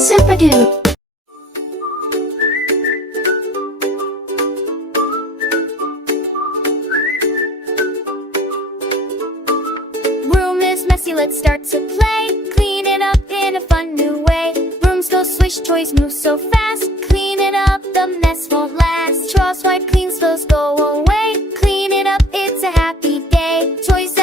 Zubbadoo. Room is messy, let's start to play. Clean it up in a fun new way. Rooms go swish, toys move so fast. Clean it up, the mess won't last. Straws wipe, clean spills go away. Clean it up, it's a happy day. Toys